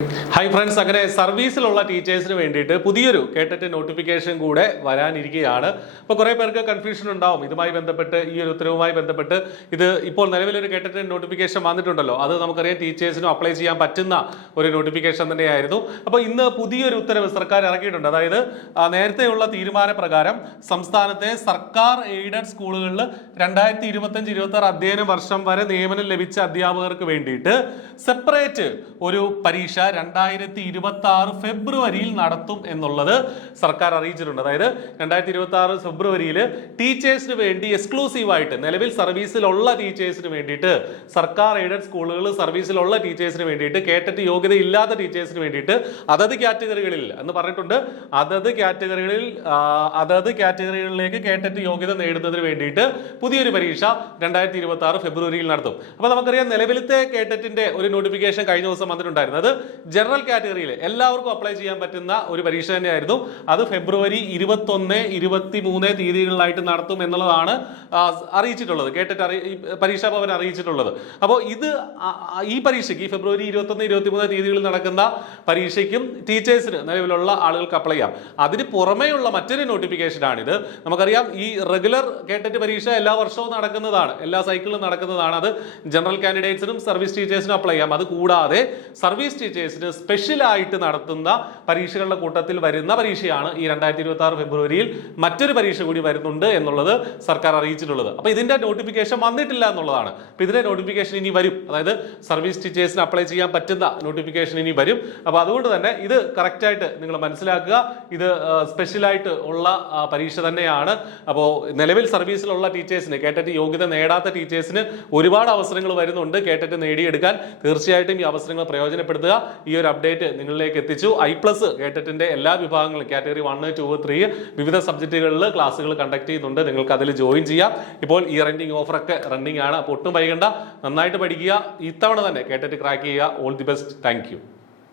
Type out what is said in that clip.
Hi friends, അങ്ങനെ സർവീസിലുള്ള ടീച്ചേഴ്സിന് വേണ്ടിയിട്ട് പുതിയൊരു കേട്ടറ്റ് നോട്ടിഫിക്കേഷൻ കൂടെ വരാനിരിക്കുകയാണ്. അപ്പോൾ കുറേ പേർക്ക് കൺഫ്യൂഷൻ ഉണ്ടാവും ഇതുമായി ബന്ധപ്പെട്ട്, ഈ ഒരു ഉത്തരവുമായി ബന്ധപ്പെട്ട്. ഇത് ഇപ്പോൾ നിലവിലൊരു കേട്ടറ്റ് നോട്ടിഫിക്കേഷൻ വന്നിട്ടുണ്ടല്ലോ, അത് നമുക്കറിയാം ടീച്ചേഴ്സിനും അപ്ലൈ ചെയ്യാൻ പറ്റുന്ന ഒരു നോട്ടിഫിക്കേഷൻ തന്നെയായിരുന്നു. അപ്പോൾ ഇന്ന് പുതിയൊരു ഉത്തരവ് സർക്കാർ ഇറക്കിയിട്ടുണ്ട്. അതായത് നേരത്തെയുള്ള തീരുമാനപ്രകാരം സംസ്ഥാനത്തെ സർക്കാർ എയ്ഡഡ് സ്കൂളുകളിൽ 2025-26 അധ്യയന വർഷം വരെ നിയമനം ലഭിച്ച അധ്യാപകർക്ക് വേണ്ടിയിട്ട് സെപ്പറേറ്റ് ഒരു പരീക്ഷ 2026 ഫെബ്രുവരിയിൽ നടത്തും എന്നുള്ളത് സർക്കാർ അറിയിച്ചിട്ടുണ്ട്. അതായത് 2026 ഫെബ്രുവരിയിൽ ടീച്ചേഴ്സിന് വേണ്ടി എക്സ്ക്ലൂസീവായിട്ട് നിലവിൽ സർവീസിലുള്ള ടീച്ചേഴ്സിന് വേണ്ടിയിട്ട്, സർക്കാർ എയ്ഡഡ് സ്കൂളുകളിൽ സർവീസിലുള്ള ടീച്ചേഴ്സിന് വേണ്ടിയിട്ട്, കേട്ടറ്റ് യോഗ്യത ഇല്ലാത്ത ടീച്ചേഴ്സിന് വേണ്ടിയിട്ട് അതത് കാറ്റഗറികളിൽ എന്ന് പറഞ്ഞിട്ടുണ്ട്, അതത് കാറ്റഗറികളിലേക്ക് കേട്ടറ്റ് യോഗ്യത നേടുന്നതിന് വേണ്ടിയിട്ട് പുതിയൊരു പരീക്ഷ 2026 ഫെബ്രുവരിയിൽ നടത്തും. അപ്പോൾ നമുക്കറിയാം നിലവിലത്തെ കേട്ടറ്റിന്റെ ഒരു നോട്ടിഫിക്കേഷൻ കഴിഞ്ഞ ദിവസം വന്നിട്ടുണ്ടായിരുന്നത് ജനറൽ കാറ്റഗറിയിൽ എല്ലാവർക്കും അപ്ലൈ ചെയ്യാൻ പറ്റുന്ന ഒരു പരീക്ഷ തന്നെയായിരുന്നു. അത് ഫെബ്രുവരി 21, 23 തീയതികളിലായിട്ട് നടത്തും എന്നുള്ളതാണ് അറിയിച്ചിട്ടുള്ളത്, കേട്ടിട്ട് പരീക്ഷാ ഭവൻ അറിയിച്ചിട്ടുള്ളത്. അപ്പോൾ ഈ പരീക്ഷയ്ക്ക്, ഈ ഫെബ്രുവരി 21, 23 തീയതികളിൽ നടക്കുന്ന പരീക്ഷയ്ക്കും ടീച്ചേഴ്സിന് നിലവിലുള്ള ആളുകൾക്ക് അപ്ലൈ ചെയ്യാം. അതിന് പുറമേയുള്ള മറ്റൊരു നോട്ടിഫിക്കേഷനാണിത്. നമുക്കറിയാം ഈ റെഗുലർ കേട്ടറ്റ് പരീക്ഷ എല്ലാ വർഷവും നടക്കുന്നതാണ്, എല്ലാ സൈക്കിളിലും നടക്കുന്നതാണ്. അത് ജനറൽ കാൻഡിഡേറ്റ്സിനും സർവീസ് ടീച്ചേഴ്സിനും അപ്ലൈ ചെയ്യാം. അത് കൂടാതെ സർവീസ് ടീച്ചേഴ്സിന് സ്പെഷ്യലായിട്ട് നടത്തുന്ന പരീക്ഷകളുടെ കൂട്ടത്തിൽ വരുന്ന പരീക്ഷയാണ് ഈ 2026 ഫെബ്രുവരിയിൽ മറ്റൊരു പരീക്ഷ കൂടി വരുന്നുണ്ട് എന്നുള്ളത് സർക്കാർ അറിയിച്ചിട്ടുള്ളത്. അപ്പോൾ ഇതിന്റെ നോട്ടിഫിക്കേഷൻ വന്നിട്ടില്ല എന്നുള്ളതാണ്. അപ്പോൾ ഇതിന്റെ നോട്ടിഫിക്കേഷൻ ഇനി വരും. അതായത് സർവീസ് ടീച്ചേഴ്സിന് അപ്ലൈ ചെയ്യാൻ പറ്റുന്ന നോട്ടിഫിക്കേഷൻ ഇനി വരും. അപ്പോൾ അതുകൊണ്ട് തന്നെ ഇത് കറക്റ്റായിട്ട് നിങ്ങൾ മനസ്സിലാക്കുക. ഇത് സ്പെഷ്യലായിട്ട് ഉള്ള പരീക്ഷ തന്നെയാണ്. അപ്പോൾ നിലവിൽ സർവീസിലുള്ള ടീച്ചേഴ്സിന്, കേട്ടറ്റ് യോഗ്യത നേടാത്ത ടീച്ചേഴ്സിന് ഒരുപാട് അവസരങ്ങൾ വരുന്നുണ്ട് കേട്ടറ്റ് നേടിയെടുക്കാൻ. തീർച്ചയായിട്ടും ഈ അവസരങ്ങൾ പ്രയോജനപ്പെടുത്തുക. ഈ ഒരു അപ്ഡേറ്റ് നിങ്ങളിലേക്ക് എത്തിച്ചു. I+ കേട്ടറ്റിന്റെ എല്ലാ വിഭാഗങ്ങളും, കാറ്റഗറി 1, 2, 3 വിവിധ സബ്ജക്റ്റുകളിൽ ക്ലാസ്സുകൾ കണ്ടക്ട് ചെയ്യുന്നുണ്ട്. നിങ്ങൾക്ക് അതിൽ ജോയിൻ ചെയ്യാം. ഇപ്പോൾ ഈ റെന്റിംഗ് ഓഫറൊക്കെ റണ്ണിംഗ് ആണ്. അപ്പോൾ ഒട്ടും വൈകണ്ട, നന്നായിട്ട് പഠിക്കുക. ഇത്തവണ തന്നെ കേട്ടറ്റ് ക്രാക്ക് ചെയ്യുക. All the best. Thank you.